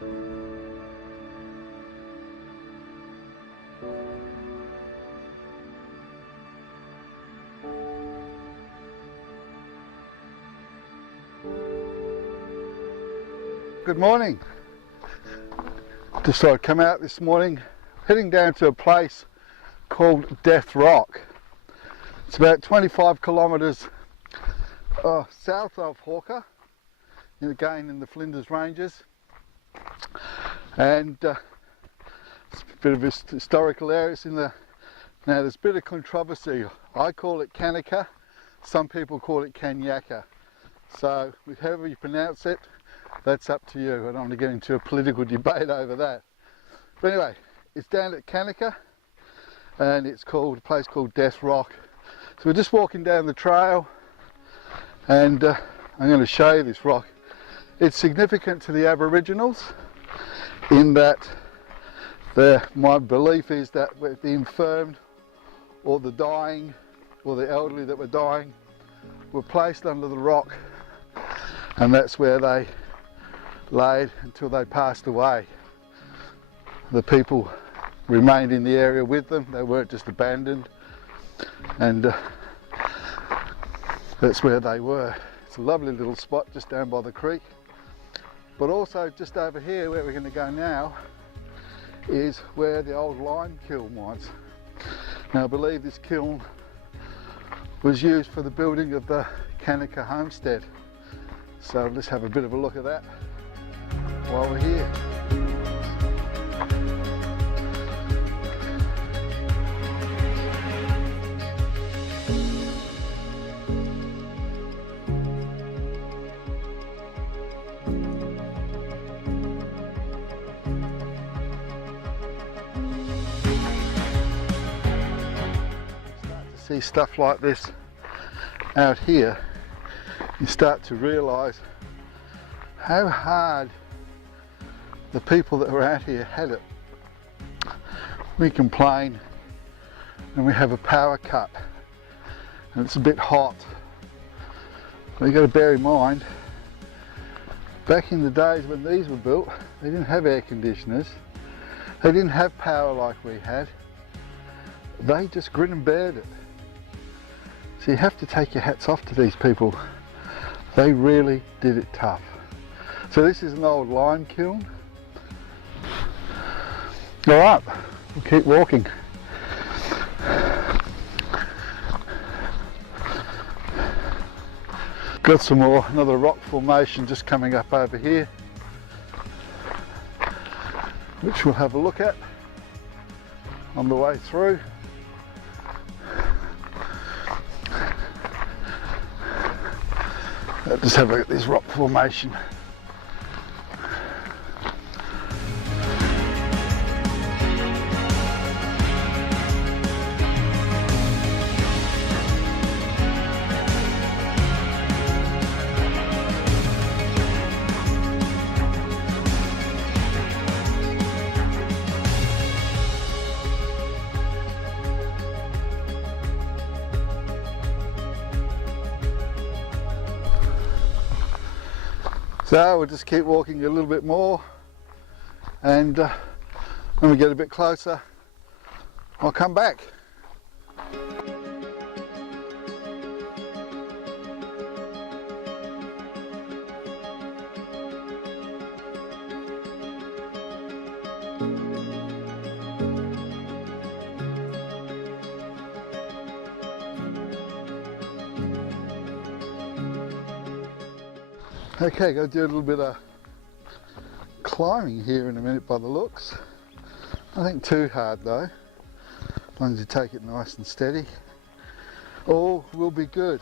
Good morning. Just thought I'd come out this morning, heading down to a place called Death Rock. It's about 25 kilometres south of Hawker, again in the Flinders Ranges, and it's a bit of a historical area. It's in the, now there's a bit of controversy. I call it Kanyaka, some people call it Kanyaka, so however you pronounce it, that's up to you. I don't want to get into a political debate over that. But anyway, it's down at Kanyaka, and it's called a place called Death Rock. So we're just walking down the trail, and I'm going to show you this rock. It's significant to the Aboriginals in that my belief is that the infirmed or the dying or the elderly that were dying were placed under the rock, and that's where they laid until they passed away. The people remained in the area with them. They weren't just abandoned, and that's where they were. It's a lovely little spot just down by the creek. But also just over here where we're going to go now is where the old lime kiln was. Now I believe this kiln was used for the building of the Kanyaka homestead. So let's have a bit of a look at that while we're here. Start to see stuff like this out here, you start to realise how hard the people that were out here had it. We complain and we have a power cut and it's a bit hot. But you've got to bear in mind, back in the days when these were built, they didn't have air conditioners, they didn't have power like we had, they just grin and bared it. So you have to take your hats off to these people. They really did it tough. So this is an old lime kiln. All right, we'll keep walking. Got some more, another rock formation just coming up over here, which we'll have a look at on the way through. Just have a look at this rock formation. So we'll just keep walking a little bit more, and when we get a bit closer, I'll come back. Okay, go do a little bit of climbing here in a minute by the looks. Nothing too hard though, as long as you take it nice and steady. All will be good.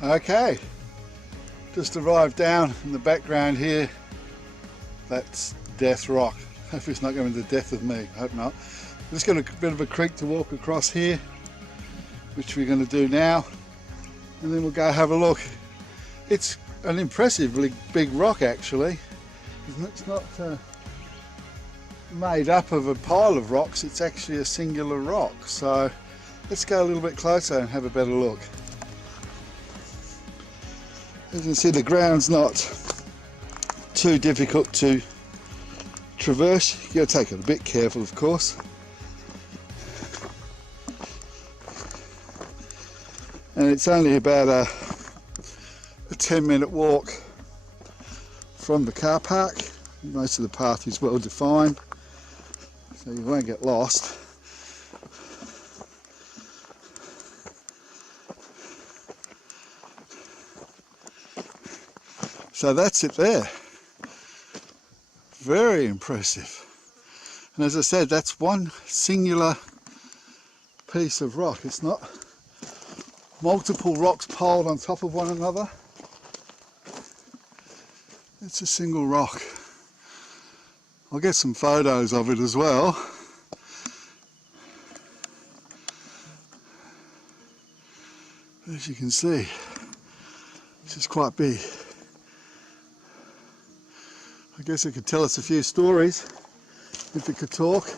Okay, just arrived down in the background here. That's Death Rock. Hopefully it's not going to the death of me, I hope not. Just got a bit of a creek to walk across here, which we're going to do now, and then we'll go have a look. It's an impressively big rock actually. It's not made up of a pile of rocks, it's actually a singular rock. So let's go a little bit closer and have a better look. As you can see, the ground's not too difficult to traverse. You got to take it a bit careful, of course. And it's only about a 10-minute walk from the car park. Most of the path is well defined, so you won't get lost. So that's it there. Very impressive. And as I said, that's one singular piece of rock. It's not multiple rocks piled on top of one another. It's a single rock. I'll get some photos of it as well. As you can see, this is quite big. I guess it could tell us a few stories if it could talk.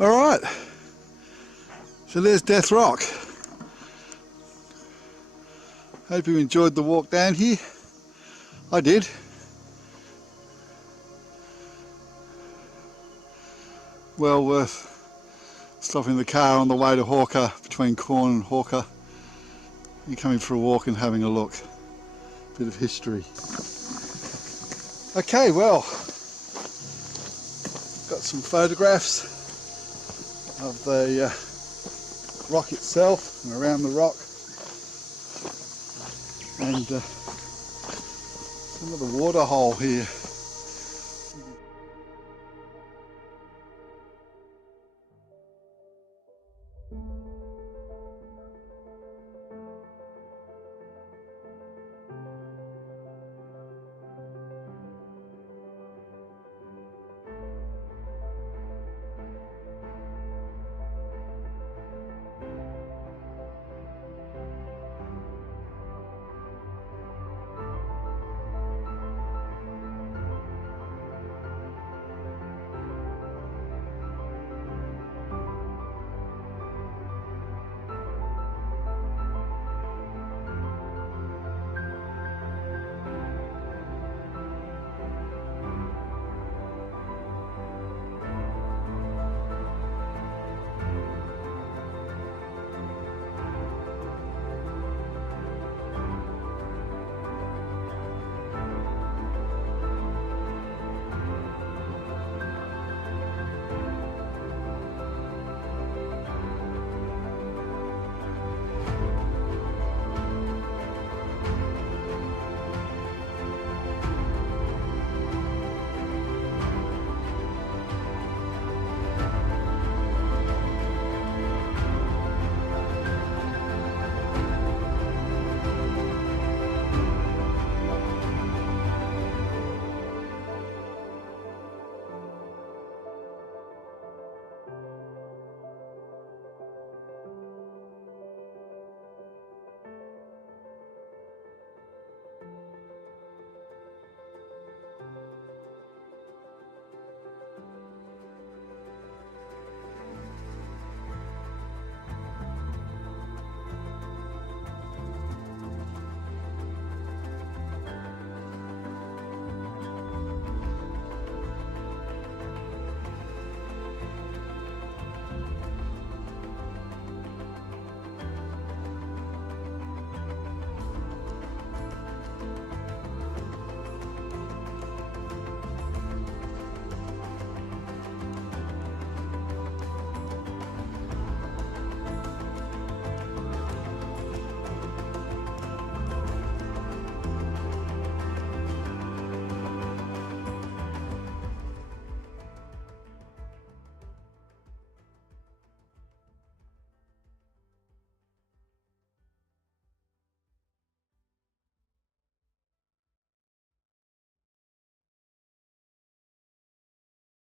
Alright, so there's Death Rock. Hope you enjoyed the walk down here. I did. Well worth stopping the car on the way to Hawker, between Corn and Hawker. You're coming for a walk and having a look. Bit of history. Okay, well, got some photographs of the rock itself and around the rock, and some of the water hole here.